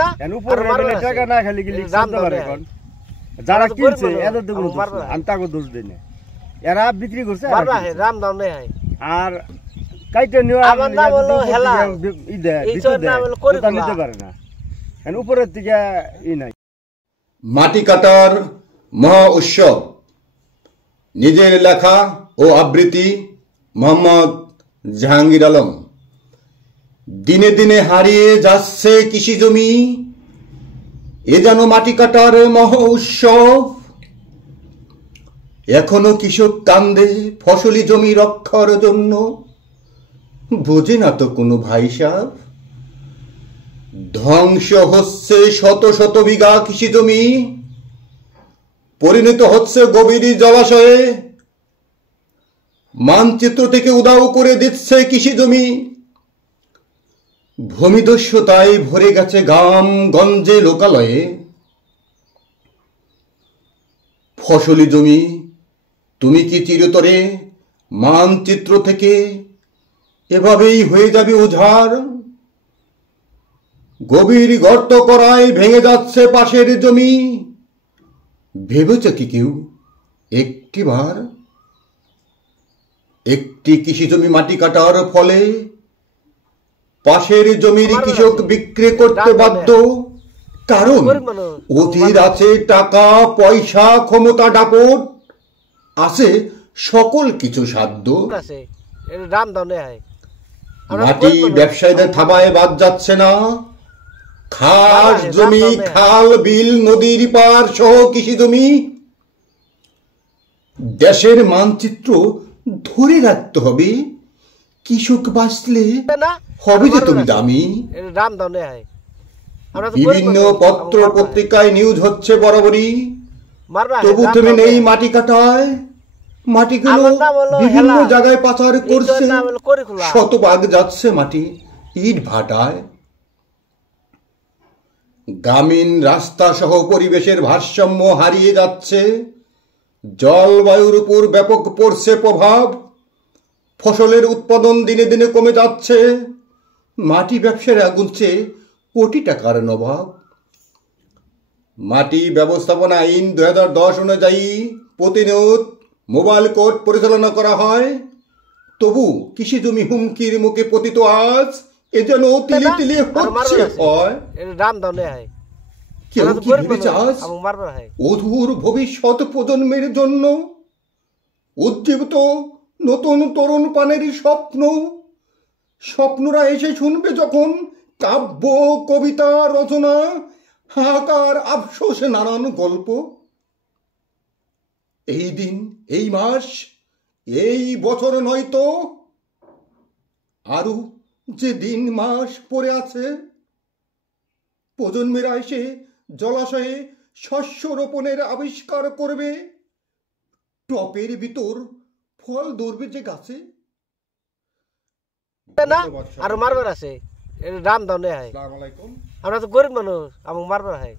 না এন উপরে লেভেলে টাকা না খালি গিলি চলতে পারে কোন যারা কিনছে এদের তো কোনো দোষ না আমি তাকে দোষ দেই না এরা বিক্রি করছে মারবা হে রাম দাম নেই হয় আর কাইতে নিও আমার নাম হলো হেলা ইদে এই তো নাম হলো করে নিতে পারে না এন উপরের দিকে ই নাই মাটি কাটার মহা উৎসব নিজের লেখা ও আবৃত্তি মোহাম্মদ জাহাঙ্গীর আলম। দিনে দিনে হারিয়ে যাচ্ছে কৃষি জমি, এ যেন মাটি কাটার মহা উৎসব। এখনো কৃষক কান্দে ফসলি জমি রক্ষার জন্য, বোঝে না তো কোনো ভাই সাহেব। ধ্বংস হচ্ছে শত শত বিঘা কৃষি জমি, পরিণত হচ্ছে গভীর জলাশয়ে, মানচিত্র থেকে উধাও করে দিচ্ছে কৃষি জমি। ভূমিদস্যুতায় ভরে গেছে গ্রাম গঞ্জে লোকালয়ে। ফসলি জমি তুমি কি চিরতরে মানচিত্র থেকে এভাবেই হয়ে যাবে উজাড়? গভীর গর্ত করায় ভেঙে যাচ্ছে পাশের জমি, ভেবেছ কি কেউ একটিবার? একটি কৃষি জমি মাটি কাটার ফলে পাশের জমির কৃষক বিক্রি করতে বাধ্য, কারণ অধীর আছে টাকা পয়সা ক্ষমতা দাপট, আছে সকল কিছু সাধ্য। মাটি ব্যবসায়ীদের থাবায় বাদ যাচ্ছে না। খাস জমি, খাল বিল নদীর পার সহ কৃষি জমি দেশের মানচিত্র ধরে রাখতে হবে। কৃষক বাঁচলে হবে যে তুমি দামি। বিভিন্ন পত্র পত্রিকায় নিউজ হচ্ছে বরাবরই, তবু তুমি নেই মাটি কাটায়। মাটিগুলো বিভিন্ন জায়গায় পাচার করছে, শতভাগ যাচ্ছে মাটি ইট ভাটায়। গ্রামীণ রাস্তা সহ পরিবেশের ভারসাম্য হারিয়ে যাচ্ছে, জলবায়ুর উপর ব্যাপক পড়ছে প্রভাব, ফসলের উৎপাদন দিনে দিনে কমে যাচ্ছে, মাটি ব্যবসায়ীরা গুনছে কোটি টাকার নবাব। মাটি ব্যবস্থাপনা আইন 2010 অনুযায়ী প্রতিনিয়ত মোবাইল কোর্ট পরিচালনা করা হয়, তবু কৃষি জমি হুমকির মুখে পতিত আজ এ যেন তিলে তিলে হচ্ছে হয়। কেউ কি ভেবেছে আজ অধুর ভবিষ্যৎ প্রজন্মের জন্য উজ্জীবিত নতুন তরুণ পানের স্বপ্ন? স্বপ্নরা এসে শুনবে যখন কাব্য কবিতা রচনা, হাহাকার আফসোসে নানান গল্প। এই দিন, এই মাস, এই বছর নয়তো আরো যে দিন মাস পড়ে আছে, প্রজন্মেরা এসে জলাশয়ে শস্য রোপণের আবিষ্কার করবে, টপের ভিতর ফল ধরবে যে গাছে। আর মারবার আছে, রাম দাও নেই। আমরা তো গরিব মানুষ, আমাকে মারবার হয়।